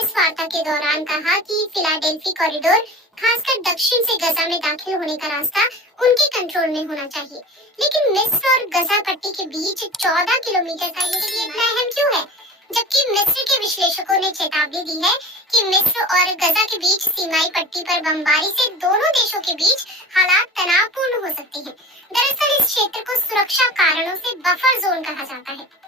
Press वार्ता के दौरान कहा कि फिलाडेल्फी कॉरिडोर खासकर दक्षिण से गजा में दाखिल होने का रास्ता उनके कंट्रोल में होना चाहिए। लेकिन मिस्र और गजा पट्टी के बीच 14 किलोमीटर का ये इतना अहम क्यों है? जबकि मिस्र के विश्लेषकों ने चेतावनी दी है कि मिस्र और गजा के बीच सीमाई पट्टी पर बमबारी से दोनों देशों के बीच हालात तनावपूर्ण हो सकते हैं। दरअसल इस क्षेत्र को सुरक्षा कारणों से बफर जोन कहा जाता है।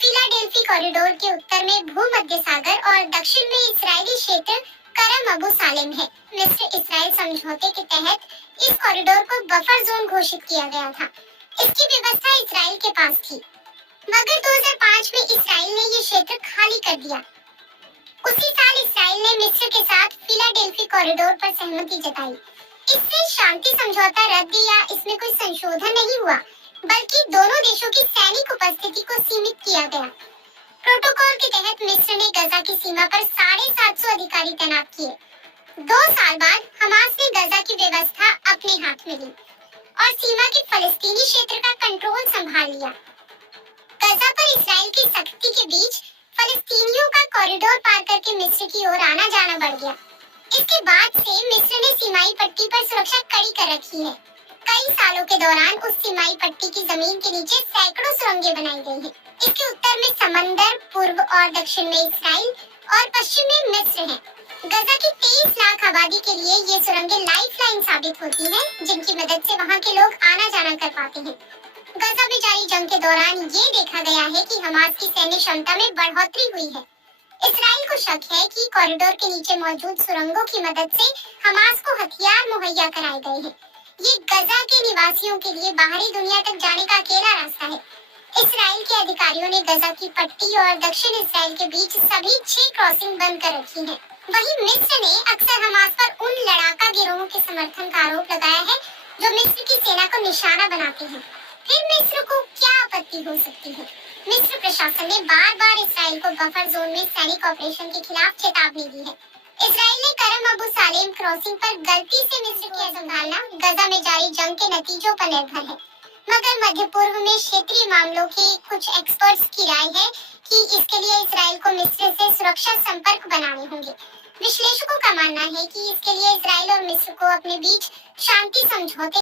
फिलाडेल्फी कॉरिडोर के उत्तर में भूमध्य सागर और दक्षिण में इस्राएली क्षेत्र करम अबू सालेम है। मिस्र इस्राएल समझौते के तहत इस कॉरिडोर को बफर जोन घोषित किया गया था। इसकी व्यवस्था इस्राएल के पास थी, मगर 2005 में इस्राएल ने ये क्षेत्र खाली कर दिया। उसी साल इस्राएल ने मिस्र के साथ फिलाडेल्फी कॉरिडोर पर सहमति जताई। इससे शांति समझौता रद्द या इसमें कोई संशोधन नहीं हुआ, बल्कि दोनों देशों की सैनिक उपस्थिति को सीमित किया गया। प्रोटोकॉल के तहत मिस्र ने गजा की सीमा पर 750 अधिकारी तैनात किए। 2 साल बाद हमास ने गजा की व्यवस्था अपने हाथ में ली और सीमा के फलस्तीनी क्षेत्र का कंट्रोल संभाल लिया। गजा पर इस्राएल की सख्ती के बीच फलस्तीनियों का कॉरिडोर पार करके मिस्र की ओर आना जाना बढ़ गया। इसके बाद से मिस्र ने सीमाई पट्टी पर सुरक्षा कड़ी कर रखी है। कई सालों के दौरान उस सीमाई पट्टी की जमीन के नीचे सैकड़ों सुरंगें बनाई गई हैं। इसके उत्तर में समंदर, पूर्व और दक्षिण में इस्राएल और पश्चिम में मिस्र है। गजा की 23 लाख आबादी के लिए ये सुरंगें लाइफलाइन साबित होती हैं, जिनकी मदद से वहाँ के लोग आना जाना कर पाते हैं। गजा में जारी जंग के दौरान ये देखा गया है कि हमास की सैन्य क्षमता में बढ़ोतरी हुई है। इस्राएल को शक है कि कॉरिडोर के नीचे मौजूद सुरंगों की मदद से हमास को हथियार मुहैया कराए गए हैं। ये गजा के निवासियों के लिए बाहरी दुनिया तक जाने का अकेला रास्ता है। इस्राएल के अधिकारियों ने गजा की पट्टी और दक्षिण इस्राएल के बीच सभी 6 क्रॉसिंग बंद कर रखी हैं। वहीं मिस्र ने अक्सर हमास पर उन लड़ाका गिरोहों के समर्थन का आरोप लगाया है जो मिस्र की सेना को निशाना बनाते हैं। फिर मिस्र को क्या आपत्ति हो सकती है? मिस्र प्रशासन ने बार-बार इस्राएल को बफर जोन में सैनिक ऑपरेशन के खिलाफ चेतावनी दी है। इस्राएल ने करम अबू सालेम क्रॉसिंग पर गलती से मिस्र की संभालना गजा में जारी जंग के नतीजों पर निर्भर है। मगर मध्य पूर्व में क्षेत्रीय मामलों के कुछ एक्सपर्ट्स की राय है कि इसके लिए इस्राएल को मिस्र से सुरक्षा संपर्क बनाने होंगे। विश्लेषकों का मानना है कि इसके लिए इस्राएल और मिस्र को अपने बीच शांति समझौते